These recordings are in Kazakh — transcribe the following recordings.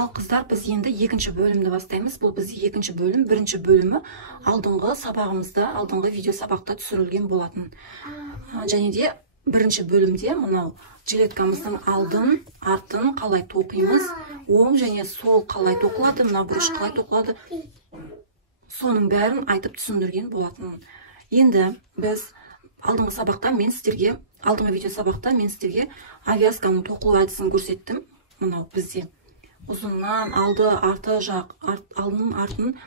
Ал қыздар, біз енді екінші бөлімді бастаймыз. Бұл бізде екінші бөлім, бірінші бөлімі алдыңғы сабағымызда, алдыңғы видео сабақта түсірілген болатын. Және де бірінші бөлімде мынау жилеткамыздың алдын, артын қалай тоқимыз, оң және сол қалай тоқылады, мына бұрыш қалай тоқылады, соның бәрін айтып түсіндірген болатын. Енді біз алдыңғы сабақта алдыңғы видео сабақта мен сіздерге авязканың тоқылу әдісін көрсеттім. Мынау бізде ұзыннан алды, арты жақ, алдын, артын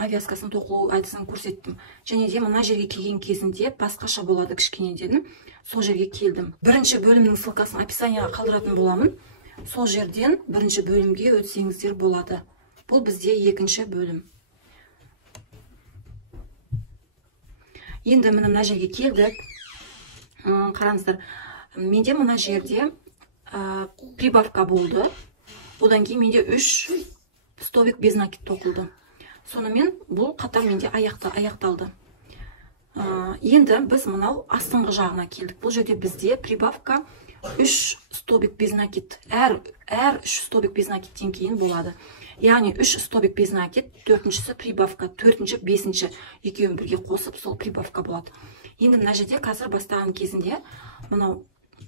авязкасын тоқылу әдісін көрсеттім. Және де мына жерге келген кезінде басқаша болады кішкене дедім. Сол жерге келдім. Бірінші бөлімнің ссылкасын описанияға қалдыратын боламын. Сол жерден бірінші бөлімге өтсеңіздер болады. Бұл бізде екінші бөлім. Енді мына жерге келдік. Қараңыздар, менде мына жерде прибавка болды. Одан кейін менде 3 столбик без накид тоқылды. Сонымен бұл қатар менде аяқталды. Енді біз мынау астыңғы жағына келдік. Бұл жерде бізде прибавка 3 столбик без накид. Әр 3 столбик без накидтен кейін болады. Яғни 3 столбик без накид, 4-шісі прибавка, 4-ші, 5-ші екеуін бірге қосып, сол прибавка болады. Енді мына жерде қазір бастаған кезінде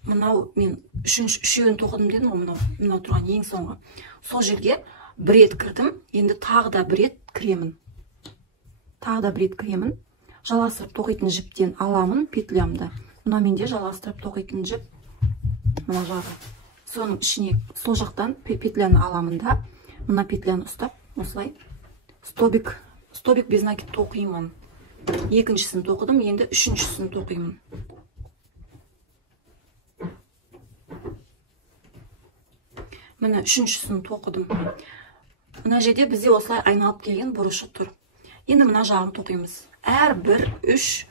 мынау мен үшеуін тоқыдым дедім, мынау тұрған ең соңғы. Сол жерге бір рет кірдім, енді тағы да бір рет кіремін. Жалғастырып тоқитын жіптен аламын петлямды. Мына менде жалғастырып тоқитын жіп мына жағы. Соның ішіне сол жақтан петляны аламын да, мына петляны ұстап, осылай столбик без накид тоқимын. Екіншісін тоқыдым, енді үшіншісін тоқимын. Міне үшіншісін тоқыдым. Мына жерде бізде осылай айналып келген бұрышы тұр. Енді мына жағын тоқимыз. Әр бір 3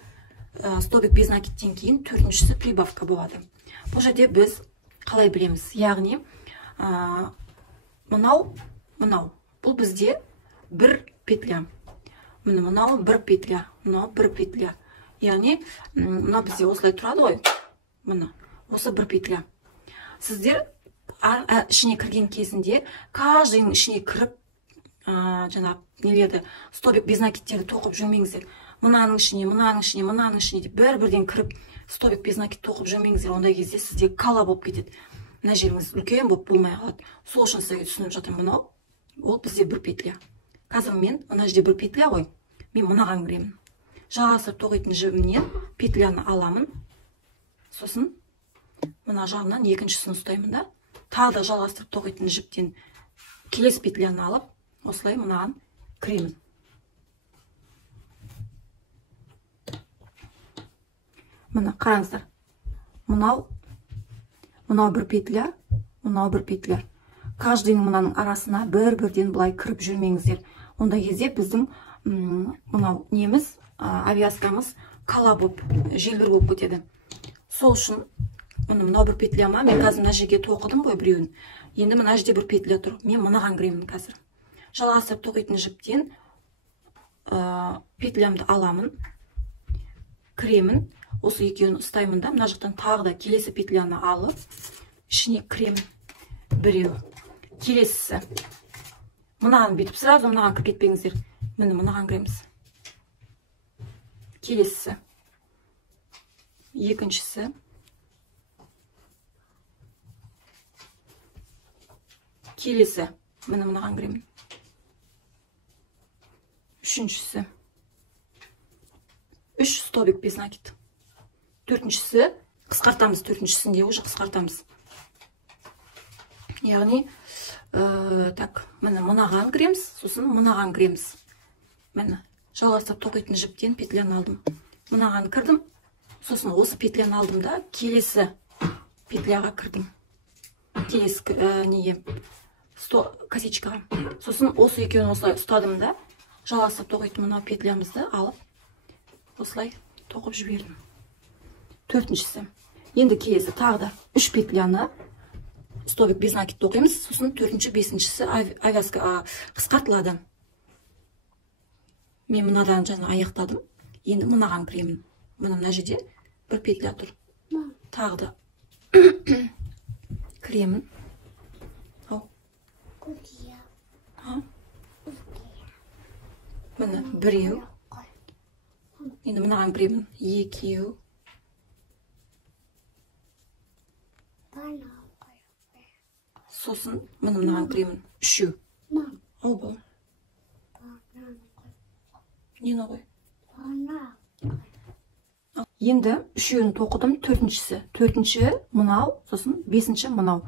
столбик без накидтен кейін 4-шісі прибавка болады. Бұл жерде біз қалай білеміз? Яғни мынау бұл бізде бір петля. Мынау бір петля, мынау бір петля. Яғни мынау бізде осылай тұрады ғой. Мына осы бір петля. Сіздер ішіне кірген кезінде каждыйның ішіне кіріп столбик без накидтерді тоқып жүрмеңіздер. Мынаның ішіне деп бір-бірден кіріп столбик без накид тоқып жүрмеңіздер. Ондай кезде сізде кала болып кетеді. Мына жеріңіз үлкен болып болмай қалады. Сол үшін сізге түсініп жатырмын, мынау ол бізде бір петля. Қазір мен мына жерде бір петля ғой. Мен мынаған кіремін. Жалғастырып тоқитын жібімнен петляны аламын. Сосын мына жағынан екіншісін ұстаймын да. Тағы да жалғастырып тоқитын жіптен келесі петляны алып, осылай мынаған кіремін. Мына қараңыздар. Мынау бір петля, мынау бір петля. Каждыйның мынаның арасына бір-бірден былай кіріп жүрмеңіздер. Ондай кезде біздің мынау неміз, авязкамыз кала болып, желбір болып кетеді. Сол үшін мынау бір петляма, мен қазір мына жерге тоқыдым ғой біреуін. Енді мына жерде бір петля тұр. Мен мынаған кіремін қазір. Жалғастырып тоқитын жіптен петлямды аламын, кіремін. Осы екеуін ұстаймын да, мына жақтан тағы да келесі петляны алып, ішіне кіремін. Біреу. Келесісі. Мынаған бүйтіп, сразу мынаған кіріп кетпеңіздер. Мынаған кіреміз. Келесісі. Екіншісі. Келесі. Мынаған кіремін. Үшіншісі. 3 столбик без накид. 4-шісі қысқартамыз, 4-шісінде уже қысқартамыз. Яғни, мынаған кіреміз, сосын мынаған кіреміз. Мені жалғастырып тоқитын жіптен петляны алдым. Мынаған кірдім, сосын осы петляны алдым да, келесі петляға кірдім. Келесі косичкаға. Сосын осы екеуін осылай ұстадым да, жалғастырып тоқитын мынау петлямызды алып, осылай тоқып жібердім. 4-шісі. Енді келесі тағы да 3 петляны столбик без накид тоқимыз, сосын 4-ші, 5-шісі авязка қысқартылады. Мен мынадан жаңа аяқтадым. Енді мынаған кіремін. Мына жерде бір петля тұр. Тағы да кіремін. міне біреу, енді мынаған кіремін, екеу, сосын міне мынаған кіремін, үшеу. Ал бұл. Нені ғой? Енді үшеуін тоқыдым, төртінші мынау, сосын бесінші мынау.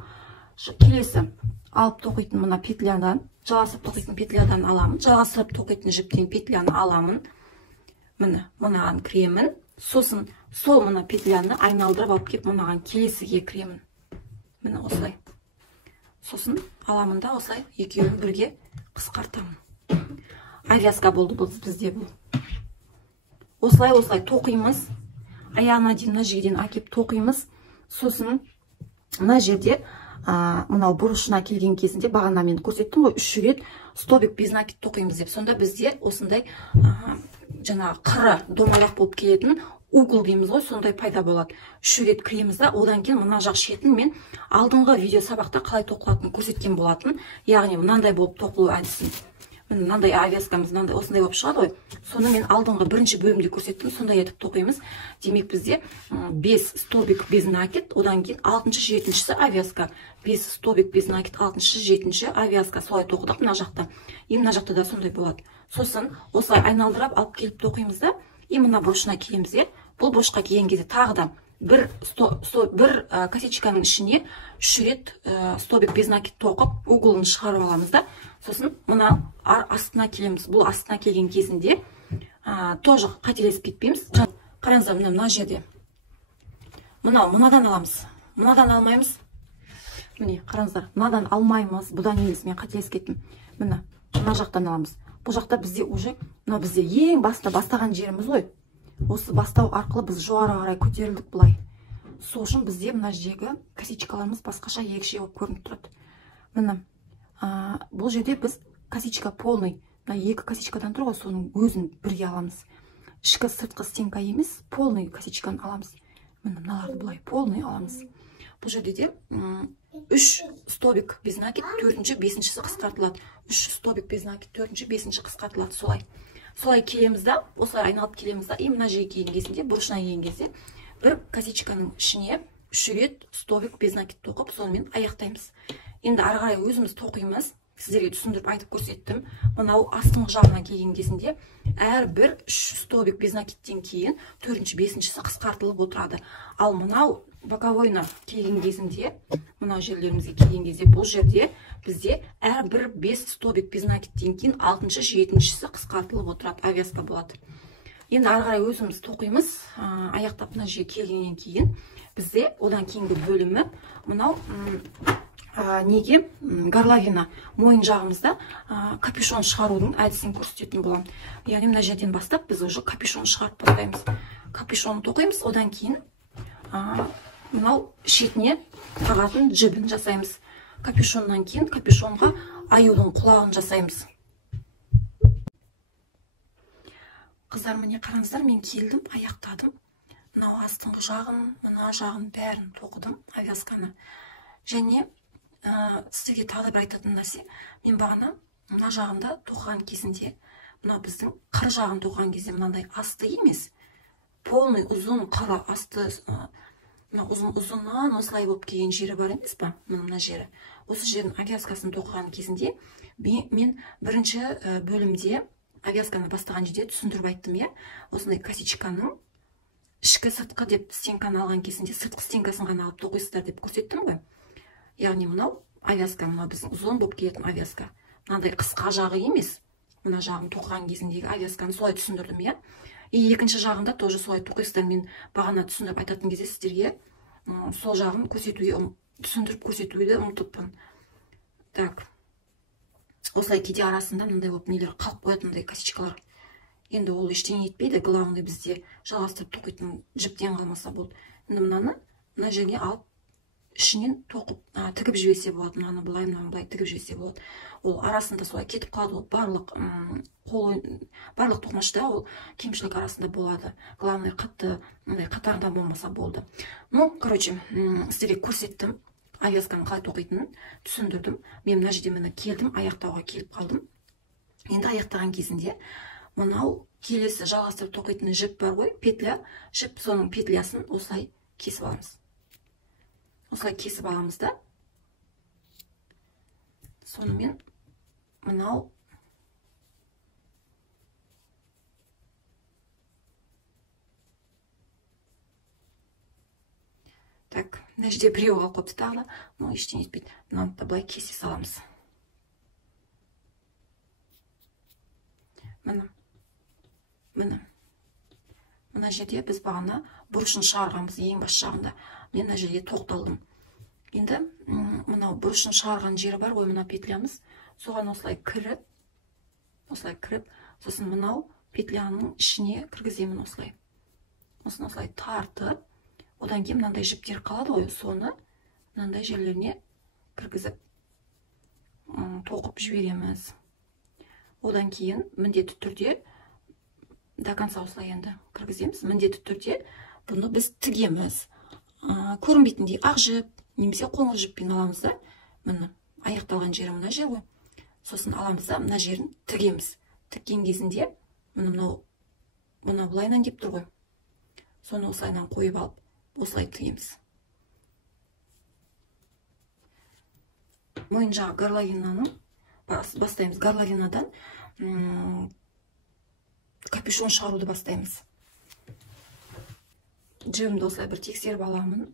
Келесі алып тоқитын мына петлядан, жалғасып тоқитын петлядан аламын, жалғасып тоқитын жіптен петляны аламын. Міне, мынаған кіремін, сосын сол мына петляны айналдырып алып кеп, мынаған келесіге кіремін. Міне осылай. Сосын аламын да осылай екеуін бірге қысқартамын. Авязка болды бұл бізде бұл. Осылай тоқимыз. Аяғына дейін мына жерден әкеп тоқимыз. Сосын мына жерде мынау бұрышына келген кезінде бағана мен көрсеттім ғой, 3 рет столбик без накид тоқимыз деп. Сонда бізде осындай жаңағы қыры домалақ болып келетін угол дейміз ғой, сондай пайда болады. 3 рет кіреміз да, одан кейін мына жақ шетін мен алдыңғы видео сабақта қалай тоқылатынын көрсеткен болатын. Яғни мынандай болып тоқылу әдісін. Мынандай авязкамыз осындай болып шығады ғой. Соны мен алдыңғы бірінші бөлімде көрсеттім, сондай етіп тоқимыз. Демек бізде 5 столбик без накид, одан кейін 6-шы, 7-шісі авязка. 5 столбик без накид, 6-шы, 7-ші авязка. Солай тоқыдық мына жақта. И мына жақта да сондай болады. Сосын осылай айналдырып алып келіп тоқимыз да, и мына бұрышына келеміз. Бұл бұрышқа келген кезде тағы да бір косичканың ішіне 3 рет столбик без накид тоқып, углын шығарып аламыз да. Сосын мына астына келеміз. Бұл астына келген кезінде тоже қателесіп кетпейміз. Қараңыздар, мына жерде. Мынадан аламыз. Мынадан алмаймыз. Міне, қараңыздар, мынадан алмаймыз. Бұдан емес, мен қателесіп кеттім. Мына жақтан аламыз. Бұл жақта бізде уже, бізде ең баста бастаған жеріміз ғой. Осы бастау арқылы біз жоғары қарай көтерілдік бұлай. Сол үшін бізде мына жердегі косичкаларымыз басқаша ерекше болып көрініп тұрады. Міне, бұл жерде біз косичка полный, екі косичкадан тұр ғой, соның өзін бірге аламыз. Ішкі сыртқы стенка емес, полный косичканы аламыз. Міне, мыналарды бұлай полный аламыз. Бұл жерде де 3 столбик без накид, 4-ші, 5-шісі қысқартылады. 3 столбик без накид, 4-ші, 5-ші қысқартылады. Солай келеміз да, осылай айналып келеміз да, и мына жерге келген кезінде, бұрышына келген кезде бір косичканың ішіне 3 рет столбик без накид тоқып, сонымен аяқтаймыз. Енді ары қарай өзіміз тоқимыз. Сіздерге түсіндіріп айтып көрсеттім. Мынау астыңғы жағына келген кезінде әрбір 3 столбик без накидтен кейін 4-ші, 5-шісі қысқартылып отырады. Ал мынау боковойна келген кезінде, мынау жерлерімізге келген кезде, бұл жерде бізде әрбір 5 столбик без накидтен кейін 6-шы, 7-шісі қысқартылып отырады, авязка болады. Енді ары қарай өзіміз тоқимыз. Аяқтап мына жерге келгеннен кейін бізде одан кейінгі бөлімі мынау неге горловина мойын жағымызда капюшон шығарудың әдісін көрсететін боламын. Яғни мына жерден бастап біз уже капюшон шығарып бастаймыз. Капюшон тоқимыз, одан кейін мынау шетіне тағатын жібін жасаймыз. Капюшоннан кейін капюшонға аюдың құлағын жасаймыз. Қыздар, міне қараңыздар, мен келдім, аяқтадым. Мынау астыңғы жағын, мына жағын бәрін тоқыдым, авязканы. Және сіздерге тағы да бір айтатын нәрсе, мен бағана мына жағында тоқыған кезінде, мына біздің қыр жағын тоқыған кезде мынандай асты емес, полный ұзын қыры асты, ұзыннан осылай болып келген жері бар емес па? Мына жері. Осы жердің авязкасын тоқыған кезінде мен бірінші бөлімде авязканы бастаған жерде түсіндіріп айттым, осындай косичканың ішкі сыртқы деп стенканы алған кезінде сыртқы стенкасын ғана алып тоқисыздар деп көрсеттім ғой. Яғни мынау авязка, мынау біздің ұзын болып келетін авязка. Мынандай қысқа жағы емес, мына жағын тоқыған кезіндегі авязканы солай түсіндірдім, И екінші жағында тоже солай тоқисыздар. Мен бағана түсіндіріп айтатын кезде сіздерге сол жағын түсіндіріп көрсетуге ұмытыппын. Так. Осылай кейде арасында мынандай болып нелер қалып қоятын мындай косичкалар. Енді ол ештеңе етпейді, главный бізде жалғастырып тоқитын жіптен қалмаса болды. Енді мына жерге алып ішінен тоқып тігіп жіберсе болады. Мынаны былай тігіп жіберсе болады. Ол арасында солай кетіп қалады. Барлық тоқымашта ол кемшілік арасында болады. Главный қатарында болмаса болды. Короче, сіздерге көрсеттім. авязканы қалай тоқитынын түсіндірдім. Мен мына жерде міне келдім, аяқтауға келіп қалдым. Енді аяқтаған кезінде мынау келесі жалғастырып тоқитын жіп бар ғой, петля, жіп, соның петлясын осылай кесіп аламыз. Осылай кесіп аламыз да. Сонымен мынау так, мына жерде біреу қалып қойыпты тағы да, но ештеңе етпейді. Мынаны да былай кесе саламыз. Мына жерде біз бағана бұрышын шығарғанбыз, ең бас жағында. Мен мына жерде тоқталдым. Енді мынау бұрышын шығарған жері бар ғой, мына петлямыз. Соған осылай кіріп, сосын мынау петляның ішіне кіргіземін осылай. Осыны осылай тартып, одан кейін мынандай жіптер қалады ғой, соны мынандай жерлеріне кіргізіп тоқып жібереміз. Одан кейін міндетті түрде до конца осылай енді кіргіземіз. Міндетті түрде бұны біз тігеміз. Көрінбейтіндей ақ жіп, немесе қоңыр жіппен аламыз да. Міне аяқталған жері мына жер ғой. Сосын аламыз да мына жерін тігеміз. Тіккен кезінде мынау былайынан кеп тұр ғой. Соны осылайынан қойып алып, осылай тігеміз. Мойын жағы горловинаның бастаймыз. Горловинадан капюшон шығаруды бастаймыз. Жібімді осылай бір тексеріп аламын.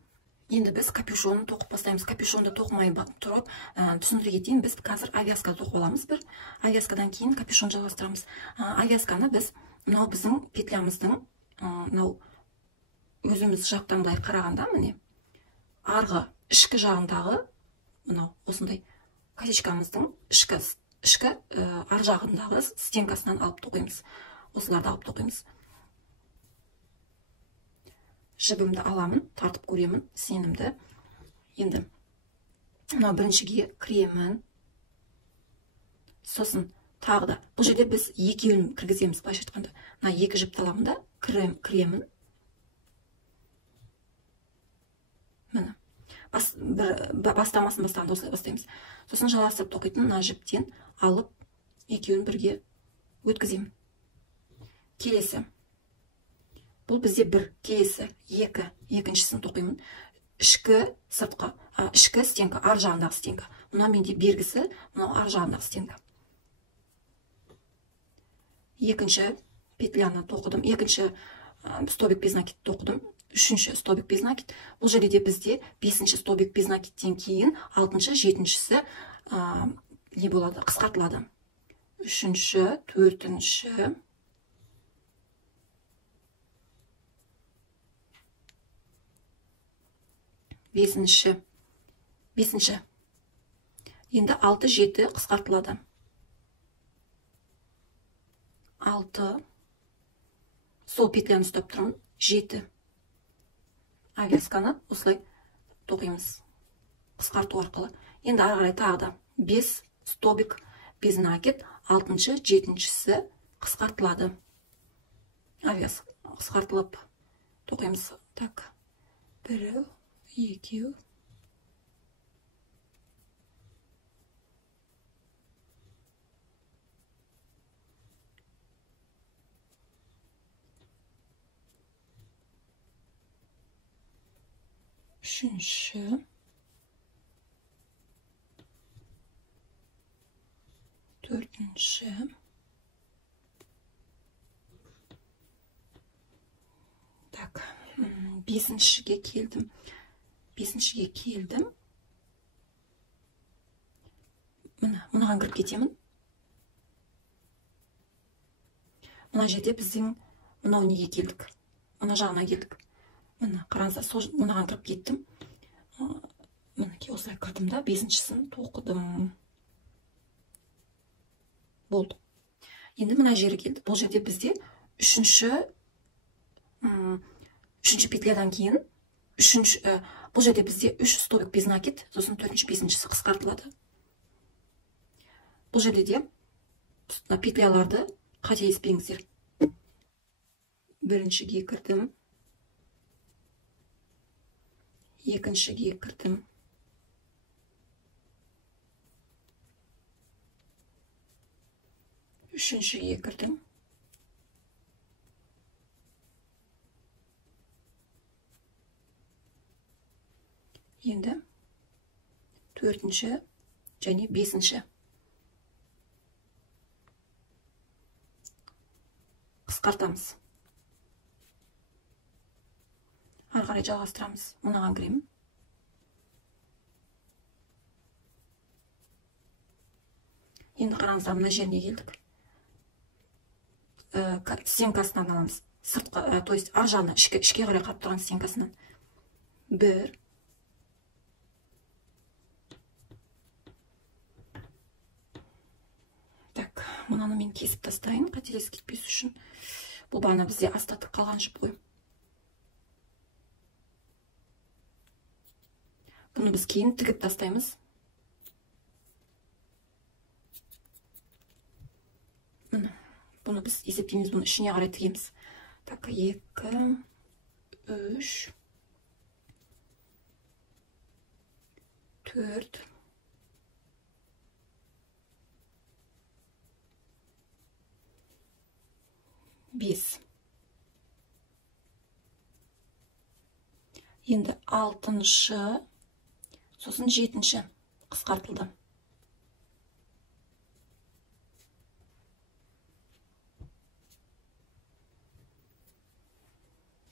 Енді біз капюшонын тоқып бастаймыз. Капюшонды тоқымай тұрып, түсіндіре кетейін, біз қазір авязка тоқып аламыз бір. Авязкадан кейін капюшон жалғастырамыз. Авязканы біз мынау біздің петлямыздың мынау өзіміз жақтан былай қарағанда, міне арғы ішкі жағындағы мынау осындай косичкамыздың ішкі ар жағындағы стенкасынан алып тоқимыз. Осыларды алып тоқимыз. Жібімді аламын, тартып көремін, сенімді. Енді мынау біріншіге кіремін. Сосын тағы да бұл жерде біз екеуін кіргіземіз, былайша айтқанда. Мына екі жіпті аламын да кіремін. Міне. Бастамасын бастағанда осылай бастаймыз. Сосын жалғастырып тоқитын мына жіптен алып екеуін бірге өткіземін. Келесі. Бұл бізде бір, келесі екі, екіншісін тоқимын. Ішкі стенка, ар жағындағы стенка. Мына менде бергісі, мынау ар жағындағы стенка. Екінші петляны тоқыдым, екінші столбик без накид тоқыдым. Үшінші столбик без накид. Бұл жерде бізде бесінші столбик без накидтен кейін алтыншы, жетіншісі не болады, қысқартылады. Үшінші, төртінші, бесінші. Енді 6-7 қысқартылады. 6. Сол петляны ұстап тұрмын. 7. Авязканы осылай тоқимыз. Қысқарту арқылы. Енді ары қарай тағы да 5 столбик без накид. 6-шы, 7-шісі қысқартылады. Авяз қысқартылып тоқимыз. Так. 1, 2. Үшінші. Төртінші. Так. Бесіншіге келдім. Мұнаған кіріп кетемін. Мұна жерде біздің мұнау неге келдік? Мұна жағына келдік. Мұна қараңыздар, мұнаған кіріп кеттім. Мұнеке осылай кірдім да, бесіншісін тоқыдым. Болды. Енді мұна жері келді. Бұл жерде бізде үшінші петлядан кейін бұл жерде бізде 3 столбик без накид, сосын 4-ші, 5-шісі қысқартылады. Бұл жерде де петляларды қателеспеңіздер. Біріншіге кірдім. Екіншіге кірдім. Үшіншіге кірдім. Енді төртінші және бесінші. Қысқартамыз. Ары қарай жалғастырамыз. Мынаған кіремін. Енді қараңыздар, мына жеріне келдік. Стенкасынан аламыз. Сыртқа, то есть ар жағына, ішке қарай қарап тұрған стенкасынан. Бір. Так, мынаны мен кесіп тастайын, қателесіп кетпес үшін. Бұл бағана бізде астатып қалған жіп қой. Бұны біз кейін тігіп тастаймыз. Бұны біз есептейміз, бұны ішіне қарай тігеміз. Так, 2, 3, 4, 5. Енді 6-шы, сосын 7-ші қысқартылды.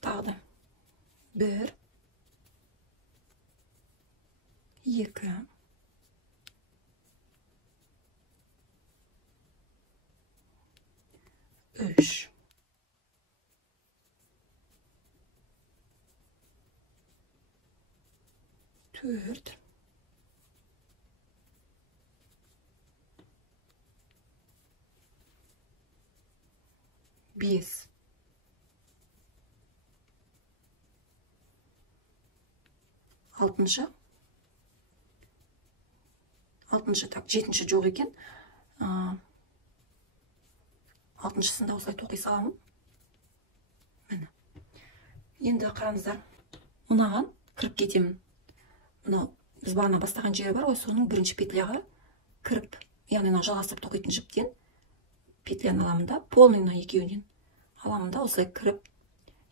Тағы да 1, 2, 3, 4, 5, 6-шы. 6-шы, так, 7-ші жоқ екен. 6-шысында осылай тоқи саламын. Міне. Енді қараңыздар, мынаған кіріп кетемін. Мынау біз бағана бастаған жері бар ғой, соның бірінші петляға кіріп, яғни жалғастырып тоқитын жіптен петляны аламын да, полный екеуінен аламын да, осылай кіріп,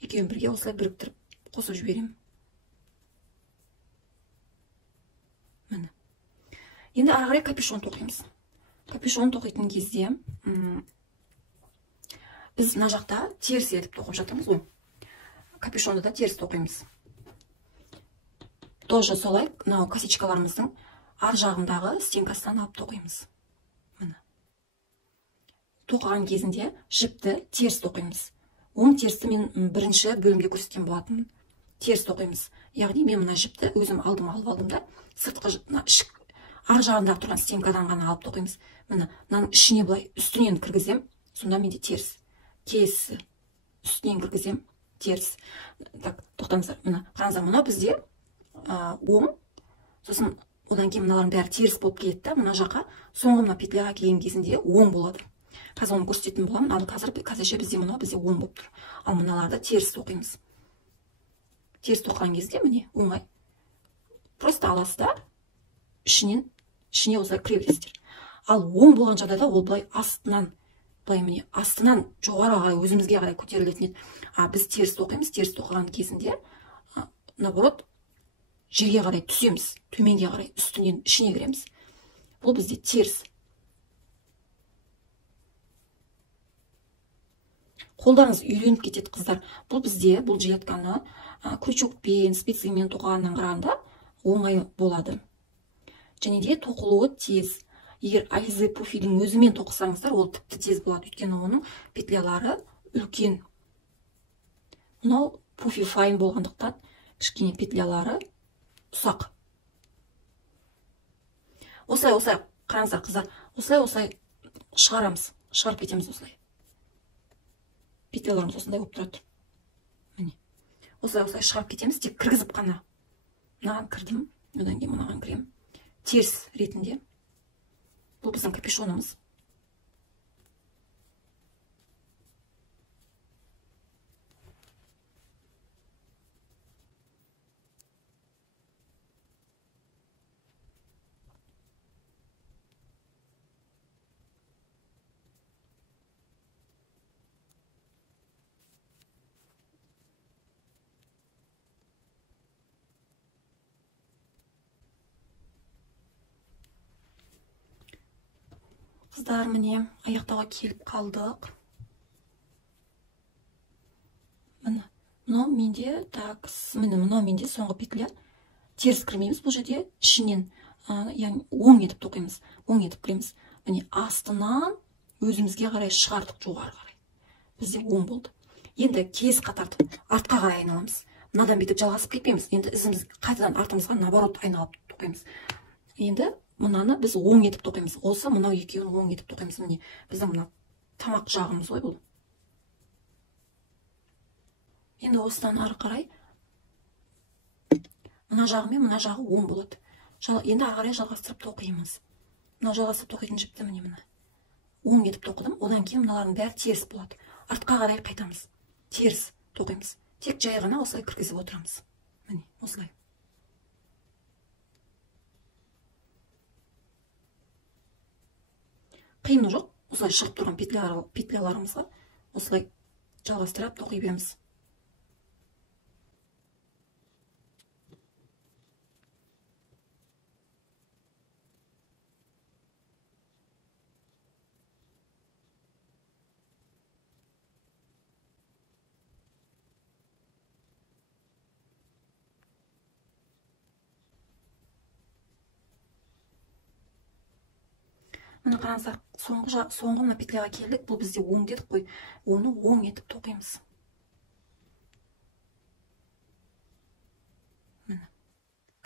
екеуін бірге осылай біріктіріп қосып жіберемін. Міне. Енді ары қарай капюшон тоқимыз. Капюшон тоқитын кезде біз мына жақта теріс етіп тоқып жатырмыз ғой. Капюшонды да теріс тоқимыз. Тоже солай, мынау косичкаларымыздың ар жағындағы стенкасынан алып тоқимыз. Міне. Тоқыған кезінде жіпті теріс тоқимыз. Оң терісті мен бірінші бөлімде көрсеткен болатын. Теріс тоқимыз. Яғни мен мына жіпті өзім алып алдым да, сыртқы ар жағындағы тұрған стенкадан ғана алып тоқимыз. Міне, мынаның ішіне былай үстінен кіргізем, сонда менде теріс. Терісі үстінен кіргізем, теріс. Так, тоқтаңыздар. Міне, қараңыздар, мынау бізде оң, сосын одан кейін мыналардың бәрі теріс болып келеді. Мына жаққа соңғы мына петляға келген кезінде оң болады. Қазір оны көрсететін боламын. Ал қазірше бізде оң болып тұр. Ал мыналарды теріс тоқимыз. Теріс тоққан кезде міне оңай. Просто аласыз да, ішіне осылай кіре бересіздер. Ал оң болған жағдайда ол былай астынан, жоғары қарай өзімізге қарай көтерілетін еді. Біз теріс тоқимыз. Теріс тоқыған кезінде наоборот жерге қарай түсеміз, төменге қарай үстінен ішіне кіреміз. Бұл бізде теріс. Қолдарыңыз үйреніп кетеді, қыздар. Бұл бізде, бұл жилетканы крючокпен, спициямен тоқығаннан қарағанда оңай болады. Және де тоқылуы тез. Егер Alize Puffy'дің өзімен тоқысаңыздар, ол тіпті тез болады. Өйткені оның петлялары үлкен. Мынау Puffy Fine болғандықтан кішкене петлялары ұсақ. Осылай, қараңыздар, қыздар. Осылай шығарамыз. Шығарып кетеміз осылай. Петляларымыз осындай болып тұрады. Міне. Осылай шығарып кетеміз, тек кіргізіп қана. Мынаған кірдім, одан кейін мынаған кірем. Теріс ретінде. Бұл біздің капюшонымыз. Қыздар, міне аяқтауға келіп қалдық. Мынау менде, так, мынау менде соңғы петля. Теріс кірмейміз бұл жерде, ішінен, яғни оң етіп тоқимыз, оң етіп кіреміз. Міне астынан өзімізге қарай шығардық, жоғары қарай. Бізде оң болды. Енді келесі қатарды артқа қарай айналамыз. Мынадан бүйтіп жалғасып кетпейміз. Енді ізіміз қайтадан артымызға наоборот айналып тоқимыз. Енді мынаны біз оң етіп тоқимыз. Осы мынау екеуін оң етіп тоқимыз. Міне біздің мына тамақ жағымыз ғой бұл. Енді осыдан ары қарай мына жағы мен мына жағы оң болады. Енді ары қарай жалғастырып тоқимыз. Мына жалғастырып тоқитын жіпті міне. Оң етіп тоқыдым. Одан кейін мыналардың бәрі теріс болады. Артқа қарай қайтамыз. Теріс тоқимыз. Тек жай ғана осылай кіргізіп отырамыз. Міне, осылай. Қиыны жоқ. Осылай шығып тұрған петляларымызға осылай жалғастырып тоқи береміз. Мына қараңыздар, соңғы мына петляға келдік. Бұл бізде оң дедік қой. Оны оң етіп тоқимыз. Міне.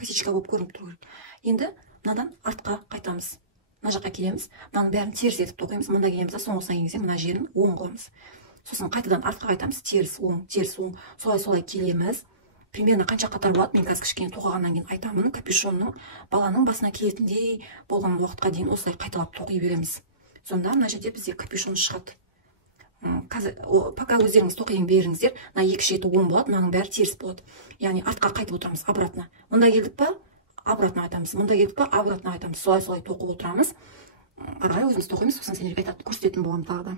Косичка болып көрініп тұру керек. Енді мынадан артқа қайтамыз. Мына жаққа келеміз. Мынаның бәрін теріс етіп тоқимыз. Мында келеміз, соңғысына келгенде мына жерін оң қыламыз. Сосын қайтадан артқа қайтамыз. Теріс, оң, теріс, оң. Солай келеміз. Примерно қанша қатар болады, мен қазір кішкене тоқығаннан кейін айтамын. Капюшонның баланың басына келетіндей болған уақытқа дейін осылай қайталап тоқи береміз. Сонда мына жерде бізде капюшон шығады. Пока өздеріңіз тоқиын беріңіздер, мына екі шеті оң болады, мынаның бәрі теріс болады. Яғни артқа қайтып отырамыз, обратно. Мұнда келдік па, обратно қайтамыз. Мұнда келдік па, обратно қайтамыз. Солай тоқып отырамыз. Ары өзіміз тоқимыз, сосын сендерге айтады, көрсететін болған тағы да.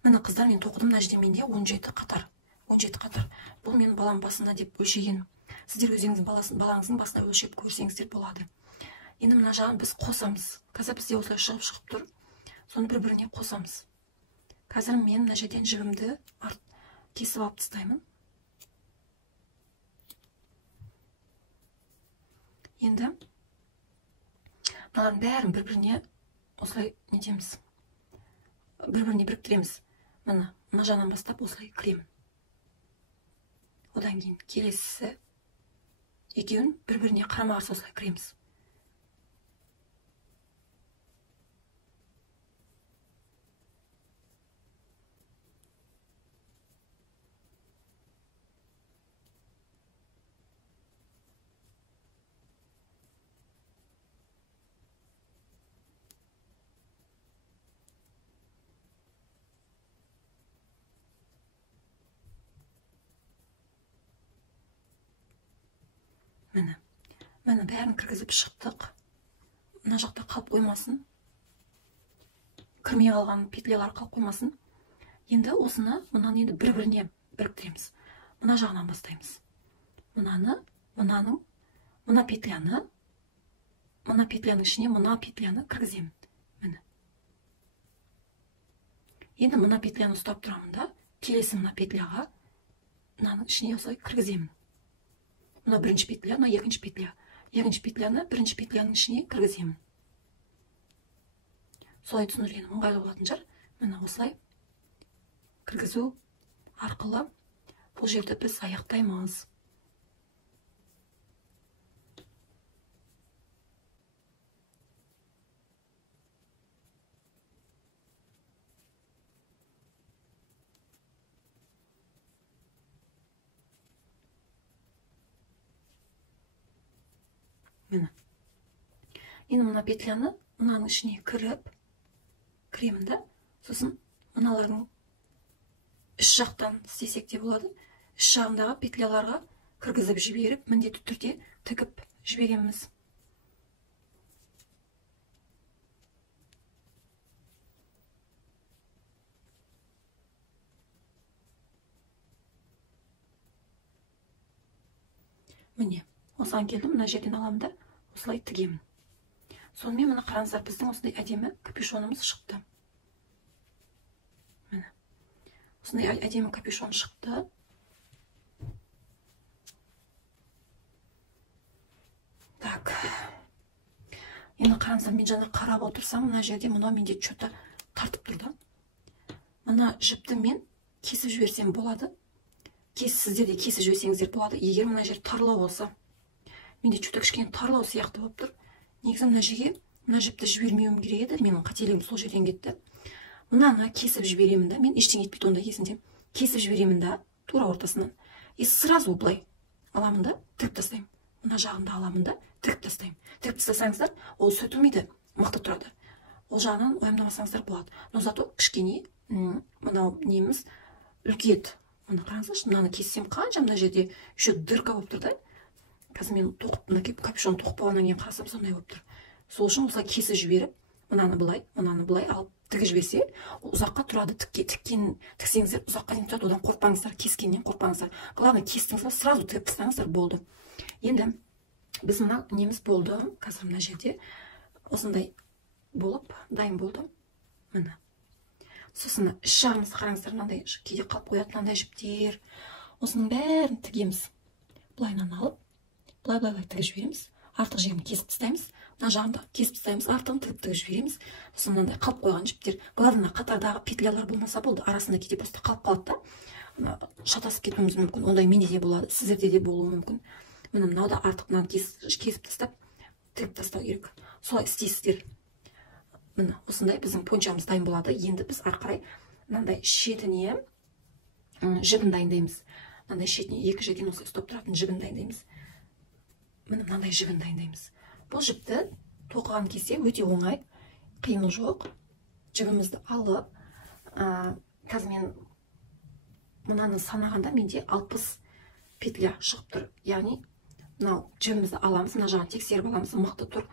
Міне қыздар, мен тоқыдым, мына жерде менде 17 қатар. 17 қатар. Бұл менің балам басында деп өлшеген. Сіздер өзіңіздің балаңыздың басына өлшеп көрсеңіздер болады. Енді мына жағын біз қосамыз. Қазір бізде осылай шығып тұр. Соны бір-біріне қосамыз. Қазір мен мына жерден жібімді кесіп алып тастаймын. Енді мыналардың бәрін бір-біріне осылай нетеміз. Бір-біріне біріктіреміз. Мына жағынан бастап осылай кіремін. Одан кейін келесі екеуін бір-біріне қарама-қарсы осылай кіреміз. Міне бәрін кіргізіп шықтық. Мына жақта қалып қоймасын. Кірмей қалған петлялар қалып қоймасын. Енді осыны, мынаны енді бір-біріне біріктіреміз. Мына жағынан бастаймыз. Мына петляның ішіне мына петляны кіргіземін. Міне. Енді мына петляны ұстап тұрамын да, келесі мына петляға мынаның ішіне осылай кіргіземін. Мына бірінші петля, мына екінші петля. Екінші петляны бірінші петляның ішіне кіргіземін. Солай түсіндіргенім ыңғайлы болатын шығар. Міне осылай кіргізу арқылы бұл жерді біз аяқтаймыз. Енді мына петляны мынаның ішіне кіремін да, сосын мыналардың үш жақтан істесек те болады. Үш жағындағы петляларға кіргізіп жіберіп, міндетті түрде тігіп жібереміз. Міне, осыған келдім, мына жерден аламын да осылай тігемін. Сонымен мына қараңыздар, біздің осындай әдемі капюшонымыз шықты. Міне. Осындай әдемі капюшон шықты. Так. Енді қараңыздар, мен жаңа қарап отырсам, мына жерде мынау менде что-то тартып тұрды. Мына жіпті мен кесіп жіберсем болады. Сіздер де кесіп жіберсеңіздер болады. Егер мына жер тарлау болса, менде что-то кішкене тарлау сияқты болып тұр. Негізі мына жерге мына жіпті жібермеуім керек еді. Менің қателігім сол жерден кетті. Мынаны кесіп жіберемін да, мен ештеңе етпейді онда кезінде. Кесіп жіберемін да, тура ортасынан. И сразу былай аламын да, тіріп тастаймын. Мына жағында аламын да, тіріп тастаймын. Тіріп тастасаңыздар, ол сөтілмейді, мықты тұрады. Ол жағынан уайымдамасаңыздар болады. Но зато кішкене мынау неміз үлкейеді. Мына қараңыздаршы, мынаны кессем қанша мына жерде еще дырка болып тұр да. Қазір мен капюшон тоқып болғаннан кейін қарасам сондай болып тұр. Сол үшін осылай кесіп жіберіп, мынаны былай алып тігіп жіберсе, ұзаққа тұрады. Тіксеңіздер ұзаққа дейін тұрады. Одан қорықпаңыздар, кескеннен қорықпаңыздар. Главное, кестіңіз, сразу тігіп тастаңыздар, болды. Енді біз мына неміз болды. Қазір мына жерде осындай болып дайын болды. Міне. Сосын іш жағымызды қараңыздар, мынандай кейде қалып қояды, мынандай жіптер. Осының бәрін тігеміз. Былайынан алып, былай тігіп жібереміз. Артық жерін кесіп тастаймыз. Мына жағында кесіп тастаймыз, артығын тігіп жібереміз. Сосын мынандай қалып қойған жіптер. Главное, қатардағы петлялар болмаса болды. Арасында кейде просто қалып қалады да. Шатасып кетуіміз мүмкін. Ондай менде де болады, сіздерде де болуы мүмкін. Міне мынау да артығынан кесіп тастап, тігіп тастау керек. Солай істейсіздер. Міне, осындай біздің пончамыз дайын болады. Енді біз арқарай мынандай шетіне жібін дайындаймыз. Мынандай шетіне екі жерден осылай ұстап тұратын жібін дайындаймыз. Міне мынандай жібін дайындаймыз. Бұл жіпті тоқыған кезде өте оңай, қиыны жоқ. Жібімізді алып, қазір мен мынаны санағанда менде 60 петля шығып тұр. Яғни, мынау жібімізді аламыз, мына жағын тексеріп аламыз, мықты тұр.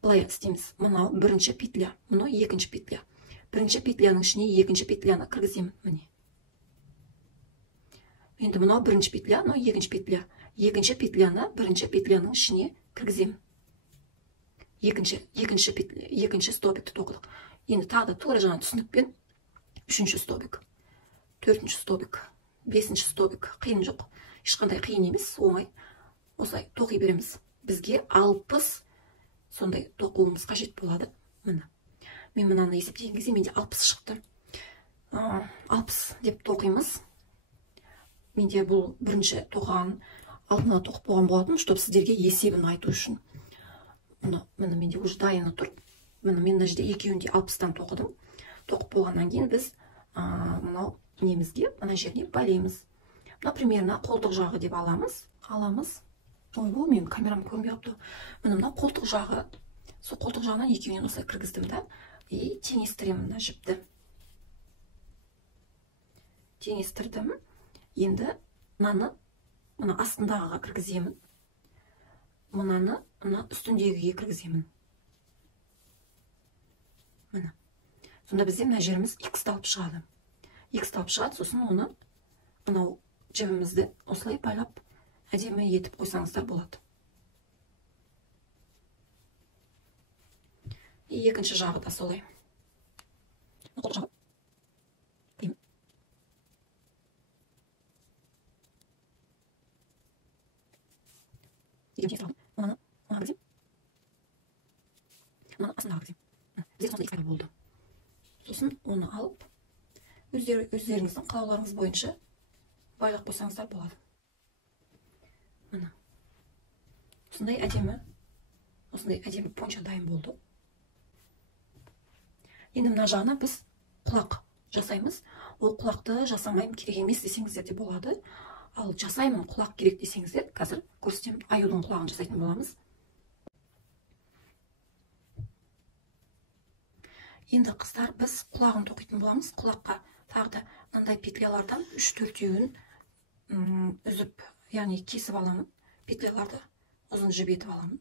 Былай істейміз. Мынау бірінші петля, мынау екінші петля. Бірінші петляның ішіне екінші петляны кіргіземін. Міне. Енді мынау бірінші петля, мынау екінші петля. Екінші петляны бірінші петляның ішіне кіргіземін. Екінші столбикті тоқыдық. Енді тағы да тура жаңа түсінікпен үшінші столбик, төртінші столбик, бесінші столбик. Қиын жоқ. Ешқандай қиын емес, оңай. Осылай тоқи береміз. Бізге 60 сондай тоқуымыз қажет болады. Міне. Мен мынаны есептеген кезде менде 60 шықты. 60 деп тоқимыз. Менде бұл бірінші тоқыған, алдына тоқып болған болатын, чтобы сіздерге есебін айту үшін. Міне менде уже дайыны тұр. Міне мен мына жерде екеуінде 60-тан тоқыдым. Тоқып болғаннан кейін біз мынау немізге, мына жеріне байлаймыз. Мына примерно қолтық жағы деп аламыз. Ойбой, мен камерам көрінбей қалыпты. Міне мына қолтық жағы. Сол қолтық жағынан екеуінен осылай кіргіздім да. И теңестіремін мына жіпті. Теңестірдім. Енді мынаны мына астындағыға кіргіземін. Мынаны мына үстіндегіге кіргіземін. Міне. Сонда бізде мына жеріміз иксталып шығады. Иксталып шығады, сосын оны мынау жібімізді осылай байлап әдемі етіп қойсаңыздар болады. Екінші жағы да солай. Сосын оны алып, өздеріңіздің қалауларыңыз бойынша байлап қойсаңыздар болады. Міне. Осындай әдемі понча дайын болды. Енді мына жағына біз құлақ жасаймыз. Ол құлақты жасамайым керек емес десеңіздер де болады. Ал жасаймын құлақ керек десеңіздер, қазір көрсетемін. Аюдың құлағын жасайтын боламыз. Енді қыздар, біз құлағын тоқитын боламыз. Құлаққа тағы да мынандай петлялардан 3-4-еуін үзіп, яғни кесіп аламын. Петляларды ұзын жіп етіп аламын.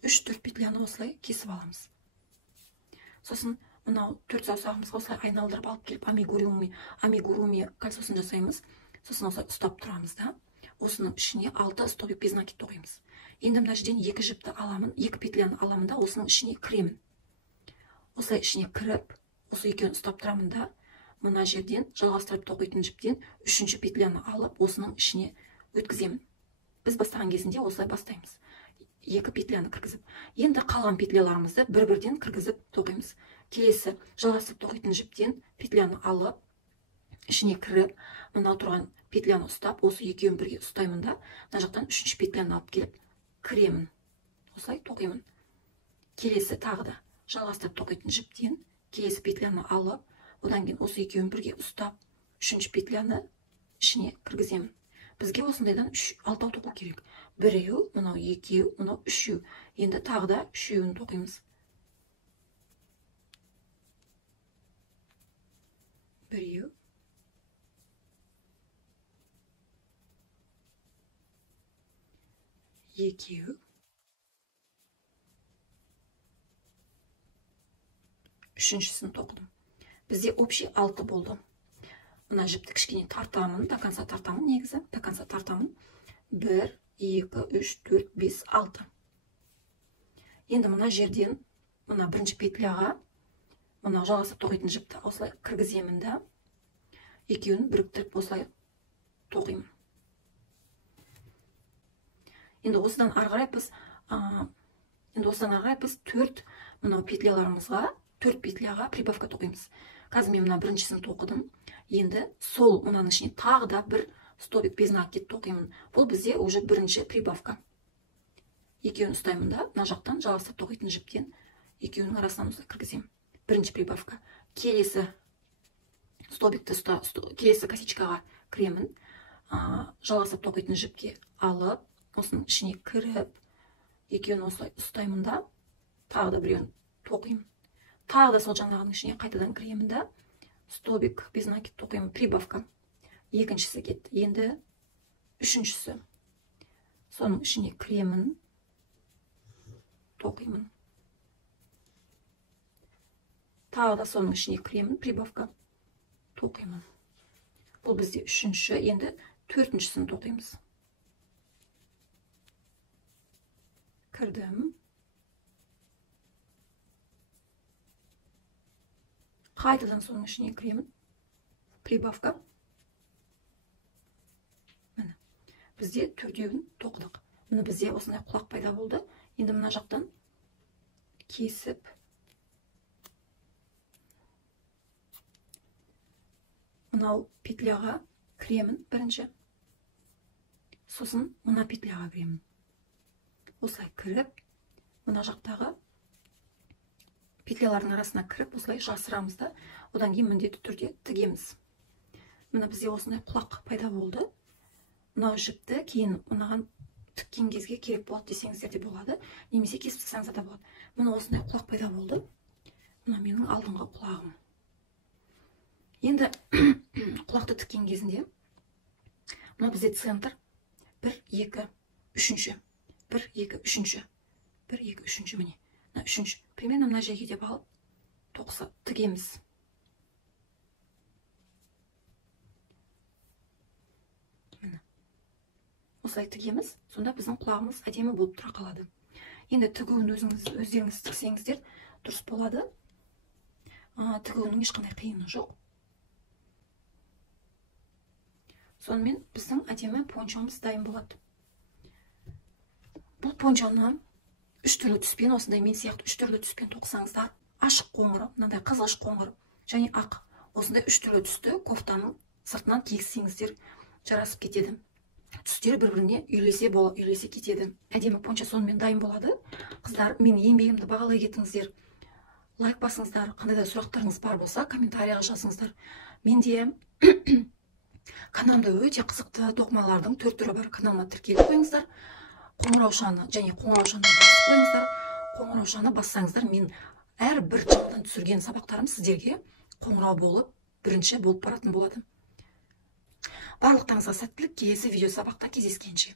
Үш-төрт петляны осылай кесіп аламыз. Сосын мынау 4 саусағымызға осылай айналдырып алып келіп амигуруми кольцосын жасаймыз. Сосын осылай ұстап тұрамыз да. Осының ішіне 6 столбик без накид тоқимыз. Енді мына жерден 2 жіпті аламын, 2 петляны аламын да, осының ішіне кіремін. Осылай ішіне кіріп, осы екеуін ұстап тұрамын да, мына жерден жалғастырып тоқитын жіптен 3-ші петляны алып, осының ішіне өткіземін. Біз бастаған кезінде осылай бастаймыз. 2 петляны кіргізіп. Енді қалған петляларымызды бір-бірден кіргізіп тоқимыз. Келесі жалғастырып тоқитын жіптен петляны алып, ішіне кіріп, мына тұрған петляны ұстап, осы екеуін бірге ұстаймын да, мына жақтан 3-ші петляны алып келіп, кіремін. Осылай тоқимын. Келесі тағы да жалғастырып тоқитын жіптен келесі петляны алып, одан кейін осы екеуін бірге ұстап, 3-ші петляны ішіне кіргіземін. Бізге осындайдан 6 тоқу керек. Біреу, мынау екеу, мынау 3. Енді тағы да 3-еуін тоқимыз. Біреу, екеу, 3-шісін тоқыдым. Бізде общий 6 болды. Мына жіпті кішкене тартамын, до конца тартамын негізі, до конца тартамын. 1, 2, 3, 4, 5, 6. Енді мына жерден, мына бірінші петляға, мына жалғастырып тоқитын жіпті осылай кіргіземін да, екеуін біріктіріп осылай тоқимын. Енді осыдан ары қарай біз 4 мынау петляларымызға, 4 петляға прибавка тоқимыз. Қазір мен мына біріншісін тоқыдым. Енді сол мынаның ішіне тағы да бір столбик без накид тоқимын. Бұл бізде уже бірінші прибавка. Екеуін ұстаймын да, мына жақтан жалғастырып тоқитын жіптен екеуінің арасынан осылай кіргіземін. Бірінші прибавка. Келесі столбикті келесі косичкаға кіремін. Жалғастырып тоқитын жіпке алып, осының ішіне кіріп, екеуін осылай ұстаймын да, тағы да біреуін тоқимын. Тағы да сол жаңағының ішіне қайтадан кіремін да, столбик без накид тоқимын, прибавка. Екіншісі кетті. Енді 3-шісі. Соның ішіне кіремін, тоқимын. Тағы да соның ішіне кіремін, прибавка, тоқимын. Бұл бізде 3-ші, енді 4-шісін тоқимыз. Кірдім. Қайтадан соның ішіне кіремін, прибавка. Міне, бізде 4-еуін тоқыдық. Міне бізде осындай құлақ пайда болды. Енді мына жақтан кесіп, мынау петляға кіремін бірінші. Сосын мына петляға кіремін. Осылай кіріп, мына жақтағы петлялардың арасына кіріп, осылай жасырамыз да, одан кейін міндетті түрде тігеміз. Мына бізде осындай құлақ пайда болды. Мынау жіпті кейін мынаған тіккен кезге керек болады десеңіздер де болады, немесе кесіп тастасаңыздар да болады. Мына осындай құлақ пайда болды. Мына менің алдыңғы құлағым. Енді құлақты тіккен кезінде, мына бізде центр 1, 2, 3-ші, 1, 2, 3-ші, 1, 2, 3-ші, міне. 3-ші. Примерно мына жерге деп алып, тігеміз. Осылай тігеміз, сонда біздің құлағымыз әдемі болып тұра қалады. Енді тігуін өздеріңіз тіксеңіздер дұрыс болады. Тігуінің ешқандай қиыны жоқ. Сонымен біздің әдемі пончомыз дайын болады. Бұл пончоны 3 түрлі түспен, осындай мен сияқты 3 түрлі түспен тоқсаңыздар, ашық қоңыр, мынандай қызғыш қоңыр және ақ, осындай 3 түрлі түсті кофтаның сыртынан кигізсеңіздер жарасып кетеді. Түстер бір-біріне үйлесе кетеді. Әдемі пончо сонымен дайын болады. Қыздар, мен еңбегімді бағалай кетіңіздер. Лайк басыңыздар, қандай да сұрақтарыңыз бар болса, комментарияға жазыңыздар. Менде каналымда өте қызықты тоқымалардың 4 түрі бар. Каналыма тіркеліп қойыңыздар. Қоңыраушаны және қоңыраушаны басып қойыңыздар. Қоңыраушаны бассаңыздар, мен әр бір жаңадан түсірген сабақтарым сіздерге қоңырау болып, бірінші болып баратын болады. Барлықтарыңызға сәттілік, келесі видео сабақта кездескенше.